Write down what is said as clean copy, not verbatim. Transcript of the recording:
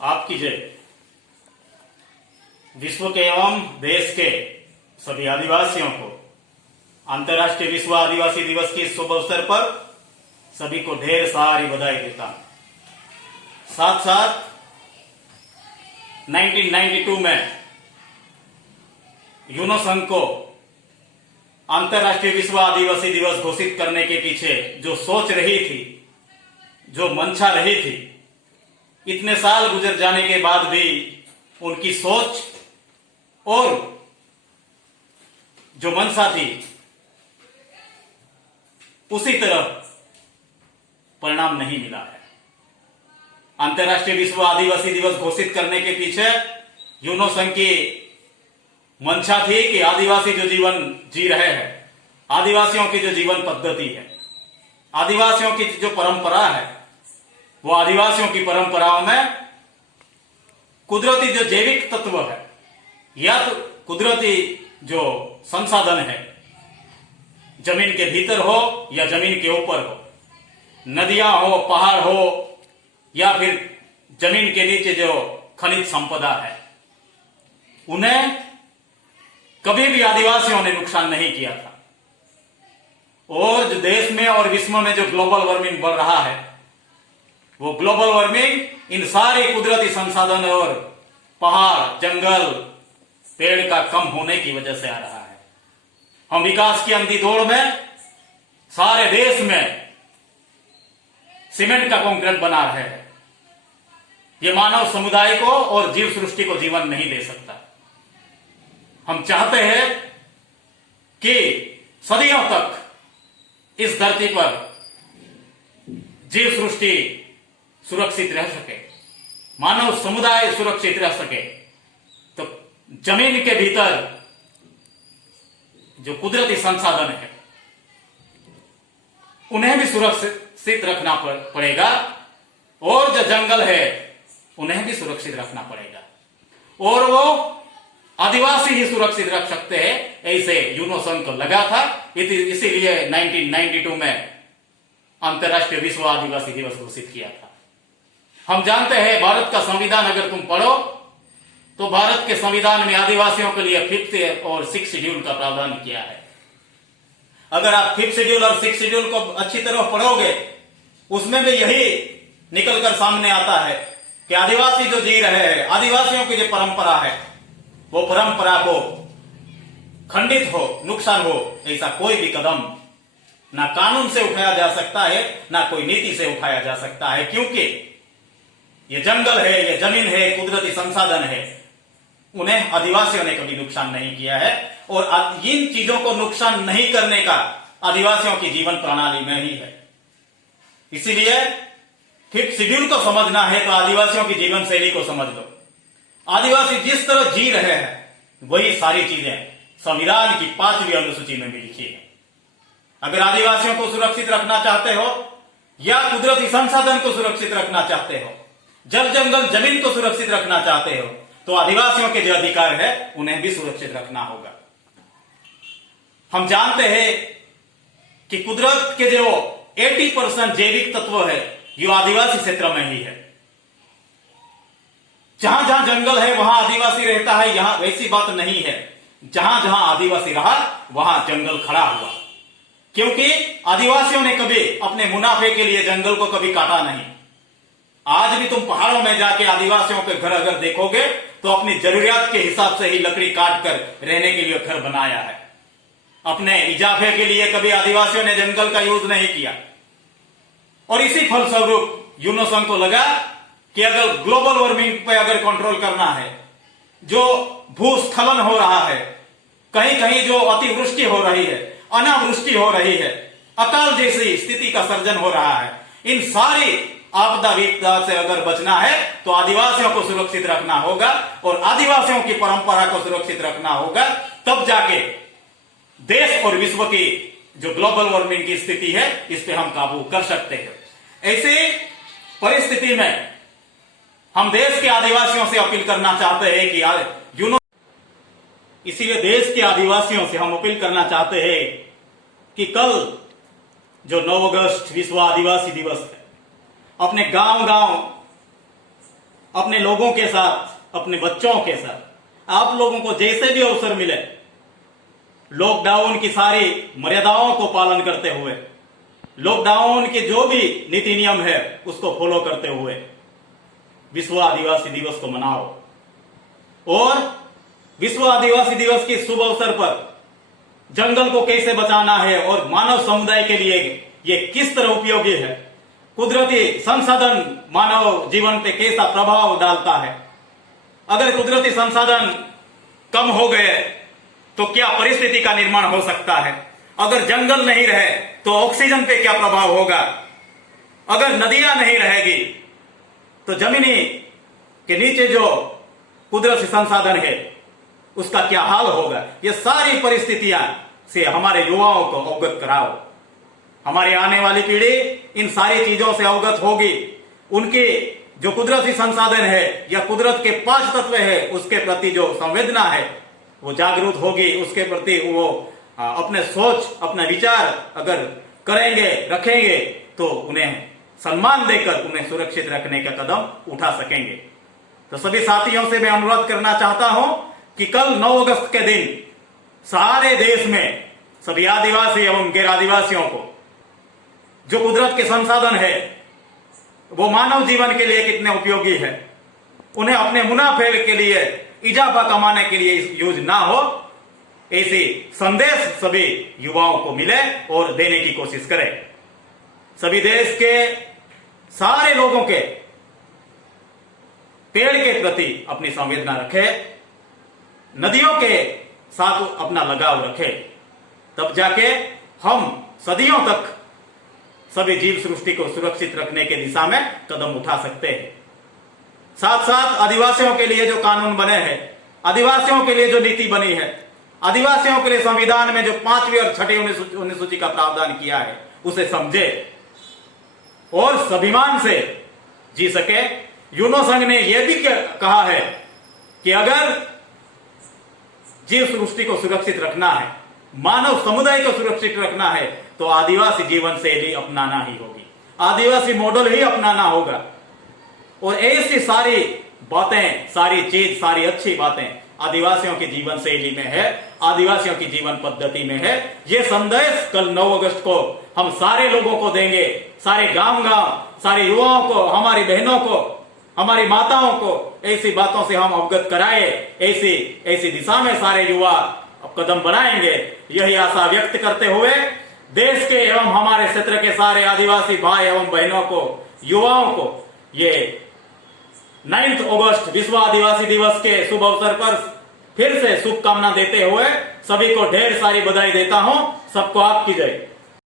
आपकी जय। विश्व के एवं देश के सभी आदिवासियों को अंतर्राष्ट्रीय विश्व आदिवासी दिवस के शुभ अवसर पर सभी को ढेर सारी बधाई देता हूं। साथ साथ 1992 में यूनो संघ को अंतर्राष्ट्रीय विश्व आदिवासी दिवस घोषित करने के पीछे जो सोच रही थी, जो मंशा रही थी, इतने साल गुजर जाने के बाद भी उनकी सोच और जो मंशा थी उसी तरह परिणाम नहीं मिला है। अंतर्राष्ट्रीय विश्व आदिवासी दिवस घोषित करने के पीछे यूनो संघ की मंशा थी कि आदिवासी जो जीवन जी रहे हैं, आदिवासियों की जो जीवन पद्धति है, आदिवासियों की जो परंपरा है, वो आदिवासियों की परंपराओं में कुदरती जो जैविक तत्व है या तो कुदरती जो संसाधन है, जमीन के भीतर हो या जमीन के ऊपर हो, नदियां हो, पहाड़ हो या फिर जमीन के नीचे जो खनिज संपदा है, उन्हें कभी भी आदिवासियों ने नुकसान नहीं किया था। और जो देश में और विश्व में जो ग्लोबल वार्मिंग बढ़ रहा है, वो ग्लोबल वार्मिंग इन सारे कुदरती संसाधन और पहाड़, जंगल, पेड़ का कम होने की वजह से आ रहा है। हम विकास की अंधी दौड़ में सारे देश में सीमेंट का कंक्रीट बना रहे हैं। ये मानव समुदाय को और जीव सृष्टि को जीवन नहीं दे सकता। हम चाहते हैं कि सदियों तक इस धरती पर जीव सृष्टि सुरक्षित रह सके, मानव समुदाय सुरक्षित रह सके, तो जमीन के भीतर जो कुदरती संसाधन है उन्हें भी सुरक्षित रखना पड़ेगा और जो जंगल है उन्हें भी सुरक्षित रखना पड़ेगा। और वो आदिवासी ही सुरक्षित रख सकते हैं, ऐसे यूनो संघ को लगा था। इसीलिए 1992 में अंतर्राष्ट्रीय विश्व आदिवासी दिवस घोषित किया था। हम जानते हैं भारत का संविधान अगर तुम पढ़ो तो भारत के संविधान में आदिवासियों के लिए 5th और 6th शेड्यूल का प्रावधान किया है। अगर आप 5th शेड्यूल और 6th शेड्यूल को अच्छी तरह पढ़ोगे, उसमें भी यही निकलकर सामने आता है कि आदिवासी जो जी रहे हैं, आदिवासियों की जो परंपरा है, वो परंपरा को खंडित हो, नुकसान हो, ऐसा कोई भी कदम ना कानून से उठाया जा सकता है, ना कोई नीति से उठाया जा सकता है। क्योंकि ये जंगल है, ये जमीन है, कुदरती संसाधन है, उन्हें आदिवासियों ने कभी नुकसान नहीं किया है। और इन चीजों को नुकसान नहीं करने का आदिवासियों की जीवन प्रणाली में ही है। इसीलिए 5th शेड्यूल को समझना है तो आदिवासियों की जीवन शैली को समझ लो। आदिवासी जिस तरह जी रहे हैं वही सारी चीजें संविधान की 5वीं अनुसूची में भी लिखी है। अगर आदिवासियों को सुरक्षित रखना चाहते हो या कुदरती संसाधन को सुरक्षित रखना चाहते हो, जल जंगल जमीन को सुरक्षित रखना चाहते हो, तो आदिवासियों के जो अधिकार है उन्हें भी सुरक्षित रखना होगा। हम जानते हैं कि कुदरत के जो 80% जैविक तत्व है ये आदिवासी क्षेत्र में ही है। जहां जहां जंगल है वहां आदिवासी रहता है, यहां वैसी बात नहीं है। जहां जहां आदिवासी रहा वहां जंगल खड़ा हुआ, क्योंकि आदिवासियों ने कभी अपने मुनाफे के लिए जंगल को कभी काटा नहीं। आज भी तुम पहाड़ों में जाके आदिवासियों के घर अगर देखोगे तो अपनी जरूरियात के हिसाब से ही लकड़ी काट कर रहने के लिए घर बनाया है। अपने इजाफे के लिए कभी आदिवासियों ने जंगल का यूज नहीं किया। और इसी फलस्वरूप यूनो संघ को लगा कि अगर ग्लोबल वार्मिंग पे अगर कंट्रोल करना है, जो भूस्खलन हो रहा है, कहीं कहीं जो अतिवृष्टि हो रही है, अनावृष्टि हो रही है, अकाल जैसी स्थिति का सर्जन हो रहा है, इन सारी आपदा विपदा से अगर बचना है तो आदिवासियों को सुरक्षित रखना होगा और आदिवासियों की परंपरा को सुरक्षित रखना होगा। तब जाके देश और विश्व की जो ग्लोबल वार्मिंग की स्थिति है इस पे हम काबू कर सकते हैं। ऐसे परिस्थिति में हम देश के आदिवासियों से अपील करना चाहते हैं कि यूनो इसीलिए देश के आदिवासियों से हम अपील करना चाहते हैं कि कल जो 9 अगस्त विश्व आदिवासी दिवस है, अपने गांव गांव अपने लोगों के साथ, अपने बच्चों के साथ आप लोगों को जैसे भी अवसर मिले, लॉकडाउन की सारी मर्यादाओं को पालन करते हुए, लॉकडाउन के जो भी नीति नियम है उसको फॉलो करते हुए विश्व आदिवासी दिवस को मनाओ। और विश्व आदिवासी दिवस के शुभ अवसर पर जंगल को कैसे बचाना है और मानव समुदाय के लिए ये किस तरह उपयोगी है, कुदरती संसाधन मानव जीवन पे कैसा प्रभाव डालता है, अगर कुदरती संसाधन कम हो गए तो क्या परिस्थिति का निर्माण हो सकता है, अगर जंगल नहीं रहे तो ऑक्सीजन पे क्या प्रभाव होगा, अगर नदियां नहीं रहेगी तो जमीनी के नीचे जो कुदरती संसाधन है उसका क्या हाल होगा। ये सारी परिस्थितियां से हमारे युवाओं को अवगत कराओ। हमारी आने वाली पीढ़ी इन सारी चीजों से अवगत होगी, उनके जो कुदरती संसाधन है या कुदरत के 5 तत्व है उसके प्रति जो संवेदना है वो जागरूक होगी, उसके प्रति वो अपने सोच, अपना विचार अगर करेंगे, रखेंगे तो उन्हें सम्मान देकर उन्हें सुरक्षित रखने का कदम उठा सकेंगे। तो सभी साथियों से मैं अनुरोध करना चाहता हूं कि कल 9 अगस्त के दिन सारे देश में सभी आदिवासी एवं गैर आदिवासियों को जो कुदरत के संसाधन है वो मानव जीवन के लिए कितने उपयोगी है, उन्हें अपने मुनाफे के लिए, इजाफा कमाने के लिए यूज ना हो, ऐसी संदेश सभी युवाओं को मिले और देने की कोशिश करें। सभी देश के सारे लोगों के पेड़ के प्रति अपनी संवेदना रखें, नदियों के साथ अपना लगाव रखें, तब जाके हम सदियों तक सभी जीव सृष्टि को सुरक्षित रखने के दिशा में कदम उठा सकते हैं। साथ साथ आदिवासियों के लिए जो कानून बने हैं, आदिवासियों के लिए जो नीति बनी है, आदिवासियों के लिए संविधान में जो 5वीं और 6वीं अनुसूची का प्रावधान किया है उसे समझे और स्वाभिमान से जी सके। यूनो संघ ने यह भी कहा है कि अगर जीव सृष्टि को सुरक्षित रखना है, मानव समुदाय को सुरक्षित रखना है तो आदिवासी जीवन शैली अपनाना ही होगी, आदिवासी मॉडल ही अपनाना होगा। और ऐसी सारी बातें, सारी चीज, सारी अच्छी बातें आदिवासियों की जीवन शैली में है, आदिवासियों की जीवन पद्धति में है। ये संदेश कल 9 अगस्त को हम सारे लोगों को देंगे, सारे गांव सारे युवाओं को, हमारी बहनों को, हमारी माताओं को ऐसी बातों से हम अवगत कराए, ऐसी दिशा में सारे युवा कदम बनाएंगे। यही आशा व्यक्त करते हुए देश के एवं हमारे क्षेत्र के सारे आदिवासी भाई एवं बहनों को, युवाओं को ये 9 अगस्त विश्व आदिवासी दिवस के शुभ अवसर पर फिर से शुभकामना देते हुए सभी को ढेर सारी बधाई देता हूं। सबको आपकी जय।